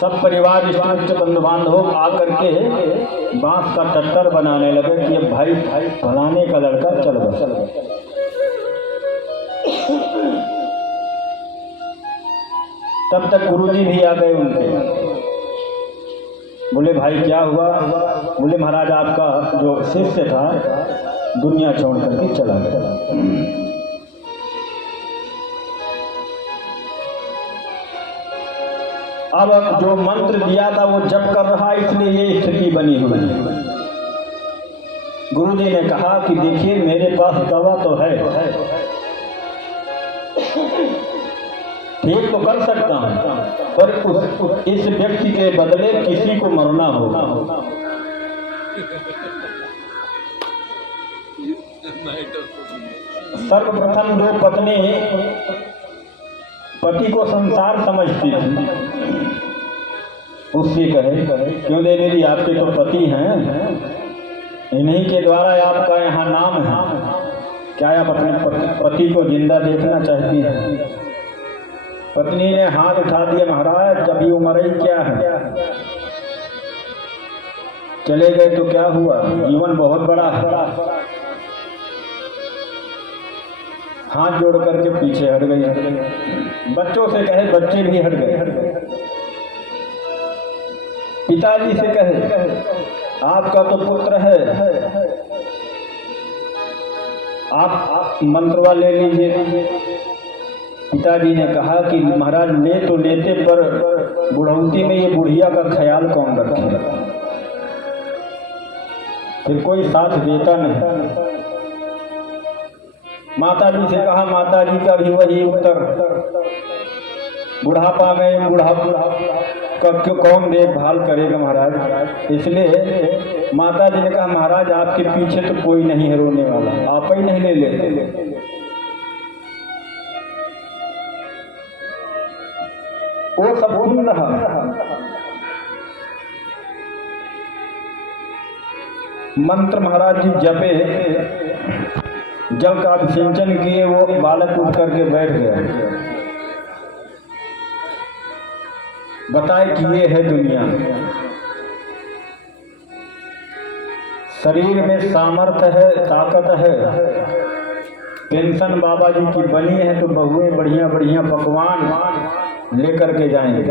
सब परिवार इष्ट बंधु बांधव आकर के बांस का टट्टर बनाने लगे कि अब भाई फलाने का लड़का चल गया। तब तक गुरुजी भी आ गए उनके। बोले भाई क्या हुआ? बोले महाराज आपका जो शिष्य था दुनिया छोड़ करके चला गया। अब जो मंत्र दिया था वो जप कर रहा, इसलिए ये स्थिति बनी हुई है। गुरुजी ने कहा कि देखिए मेरे पास दवा तो है, ठीक तो कर सकता हूं, पर इस व्यक्ति के बदले किसी को मरना होगा। सर्वप्रथम जो पत्नी पति को संसार समझती थी उससे कहे क्यों दे मेरी, आपके तो पति हैं, इन्हीं के द्वारा आपका यहाँ नाम है, क्या आप अपने पति को जिंदा देखना चाहती हैं? पत्नी ने हाथ उठा दिया, महाराज अभी उम्र ही क्या है, चले गए तो क्या हुआ, जीवन बहुत बड़ा है। हाथ जोड़ करके पीछे हट गई। बच्चों से कहे, बच्चे भी हट गए। पिताजी से कहे आपका तो पुत्र है, आप मंत्रवा ले लीजिए। पिताजी ने कहा कि महाराज ले तो लेते, पर बुढ़ौती में ये बुढ़िया का ख्याल कौन रखेगा, फिर कोई साथ देता नहीं। माता जी से कहा, माता जी का भी वही उत्तर, बुढ़ापा में बुढ़ापा का कौन देखभाल करेगा महाराज। इसलिए माता जी ने कहा, महाराज आपके पीछे तो कोई नहीं है रोने वाला, आप ही नहीं ले लेते। वो सब सुन रहा, मंत्र महाराज जी जपे, जल का अभिषेचन किए, वो बालक उठ करके बैठ गया। बताए कि ये है दुनिया, शरीर में सामर्थ्य है, ताकत है, पेंशन बाबा जी की बनी है तो बहुएं बढ़िया बढ़िया पकवान लेकर के जाएंगे।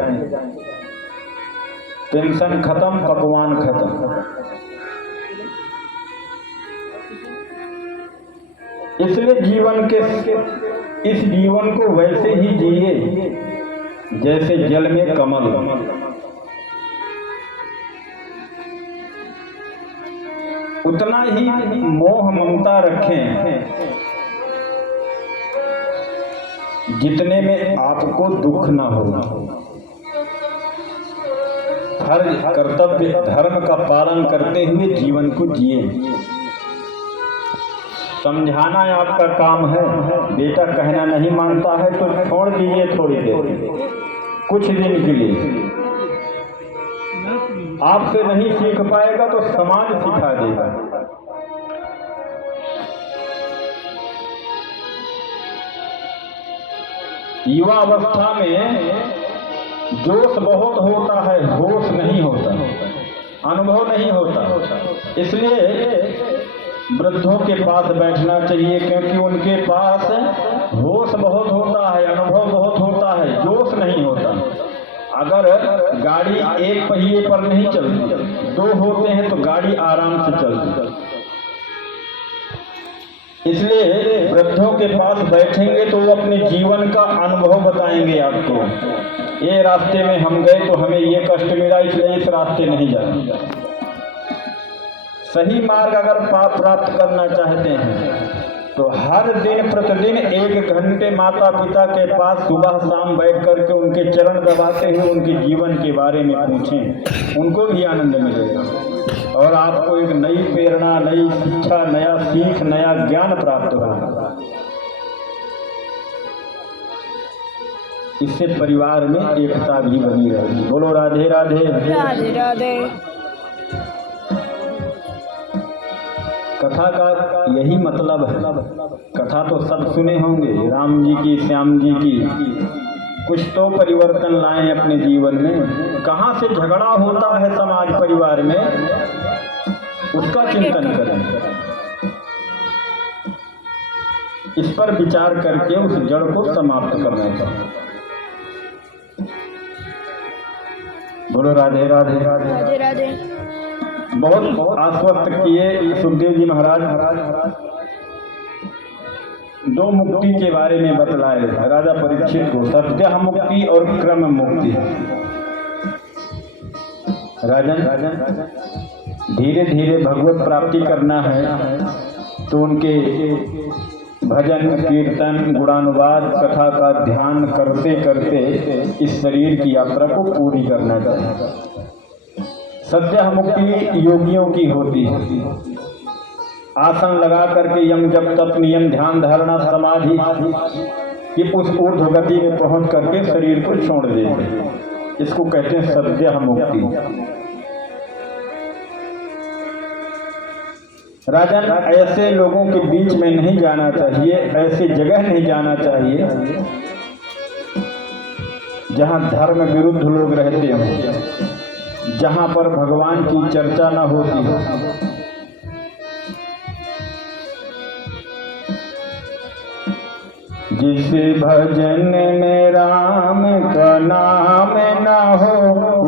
पेंशन खत्म, पकवान खत्म। इसलिए इस जीवन को वैसे ही जिए जैसे जल में कमल। उतना ही मोह ममता रखें जितने में आपको दुख ना हो। हर कर्तव्य धर्म का पालन करते हुए जीवन को जिए। समझाना आपका काम है, बेटा कहना नहीं मानता है तो छोड़ दीजिए थोड़ी देर, कुछ दिन के लिए। आपसे नहीं सीख पाएगा तो समाज सिखा देगा। युवा अवस्था में जोश बहुत होता है, होश नहीं होता, अनुभव नहीं होता। इसलिए वृद्धों के पास बैठना चाहिए, क्योंकि उनके पास होश बहुत होता है, अनुभव बहुत होता है, जोश नहीं होता। अगर गाड़ी एक पहिए पर नहीं चलती, दो होते हैं तो गाड़ी आराम से चलती। इसलिए वृद्धों के पास बैठेंगे तो वो अपने जीवन का अनुभव बताएंगे आपको। ये रास्ते में हम गए तो हमें ये कष्ट मिला, इसलिए इस रास्ते नहीं जाना। सही मार्ग अगर प्राप्त करना चाहते हैं तो हर दिन प्रतिदिन 1 घंटे माता पिता के पास सुबह शाम बैठ करके उनके चरण दबाते हुए उनके जीवन के बारे में पूछें, उनको भी आनंद मिलेगा और आपको एक नई प्रेरणा, नई शिक्षा, नया सीख, नया ज्ञान प्राप्त होगा। इससे परिवार में एकता भी बनी रहेगी। बोलो राधे राधे। राधे राधे। कथा का यही मतलब है। कथा तो सब सुने होंगे, राम जी की, श्याम जी की, कुछ तो परिवर्तन लाएं अपने जीवन में। कहाँ से झगड़ा होता है समाज परिवार में, उसका चिंतन करें, इस पर विचार करके उस जड़ को समाप्त करना चाहिए। बोलो राधे राधे राधे राधे। बहुत आश्वस्त किए सुखदेव जी महाराज दो मुक्ति के बारे में बतलाए राजा परीक्षित को, सत्य मुक्ति और क्रम मुक्ति। राजन धीरे धीरे भगवत प्राप्ति करना है तो उनके भजन कीर्तन गुणानुवाद कथा का ध्यान करते करते इस शरीर की यात्रा को पूरी करना चाहिए। सत्य मुक्ति योगियों की होती है। आसन लगा करके यम जप तप नियम ध्यान धारणा समाधि कि उस ऊर्ध्व गति में पहुंच करके शरीर को छोड़ देते, इसको कहते हैं सत्य मुक्ति। राजन ऐसे लोगों के बीच में नहीं जाना चाहिए, ऐसे जगह नहीं जाना चाहिए जहां धर्म विरुद्ध लोग रहते हो, जहां पर भगवान की चर्चा न होती हो। जिस भजन में राम का नाम न हो,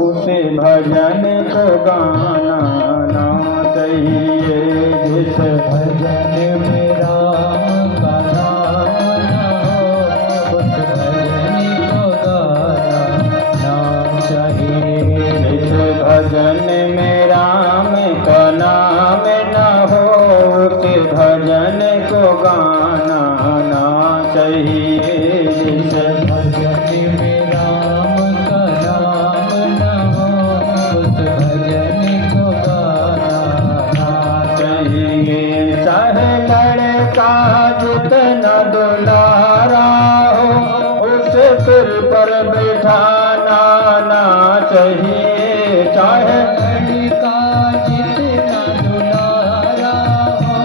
उसे भजन को गाना ना चाहिए। जिस भजन में राम का नाम न हो, उस भजन को गाना ना चाहिए। जिस भजन में राम का नाम न हो, उस भजन को गाना ना चाहिए। जिस भजन में राम का नाम न हो, उस भजन को गाना ना चाहिए। चाहे लड़का जितना दुलारा हो, उसे सिर पर बिठाना ना चाहिए। चाहे लड़का जितना दुलारा हो,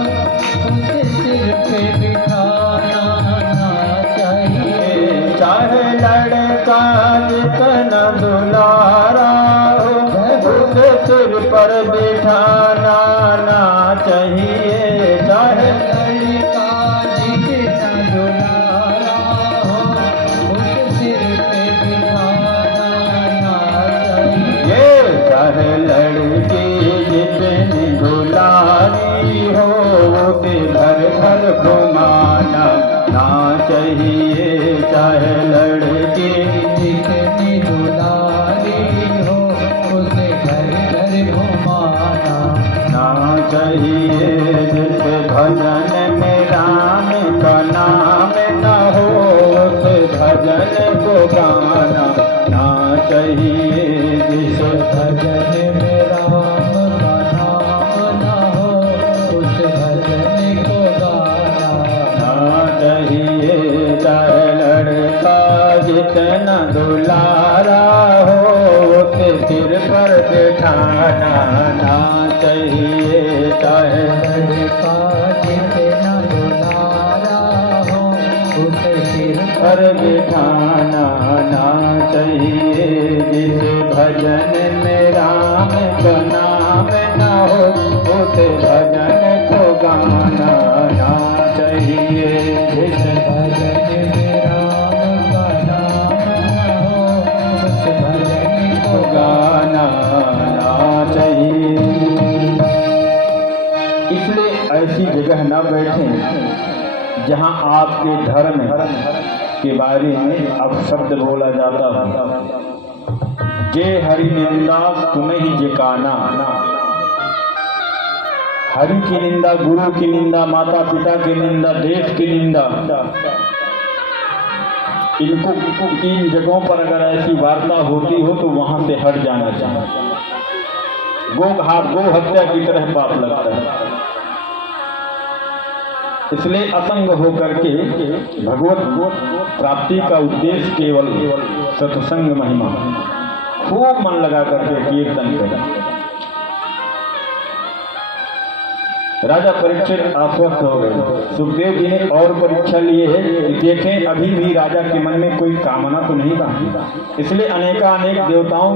उसे सिर पे बिठाना ना चाहिए। चाहे लड़का जितना दुलारा हो, उसे सिर पर बिठाना ना चाहिए। चाहे लड़का जितना दुलारा हो, उसे सिर पे बिठाना ना चाहिए। चाहे लड़की जितनी दुलारी हो, उसे घर घर घुमाना ना चाहिए। चाहे लड़की जितनी दुलारी हो, उसे घर घर घुमाना ना चाहिए। जिस भजन में राम का नाम न हो, उस भजन को गाना ना चाहिए। जिस भजन में राम का नाम न हो, उस भजन को गाना ना चाहिए। चाहे लड़का जितना दुलारा हो, उसे सिर पर बिठाना ना चाहिए। चाहे लड़का जितना दुलारा हो, उसे सिर पर बिठाना ना चाहिए। जिस भजन में राम का नाम न हो, उसे भजन को गाना ना चाहिए। जिस भजन में राम का नाम न हो, उस भजन को गाना ना चाहिए। इसलिए ऐसी जगह न बैठें जहां आपके धर्म के बारे में अपशब्द बोला जाता हो। जे हरि निंदा सुनहि जे काना। हरि की निंदा, गुरु की निंदा, माता पिता की निंदा, देश की निंदा, इनको इन जगहों पर अगर ऐसी वार्ता होती हो तो वहां से हट जाना चाहिए। गो हत्या की तरह पाप लगता है। इसलिए असंग होकर के भगवत प्राप्ति का उद्देश्य केवल सत्संग महिमा, खूब मन लगा करके कीर्तन करें। राजा परीक्षित आश्वस्त हो गए। सुखदेव जी ने और परीक्षा लिए, देखें अभी भी राजा के मन में कोई कामना तो नहीं था, इसलिए अनेकानेक देवताओं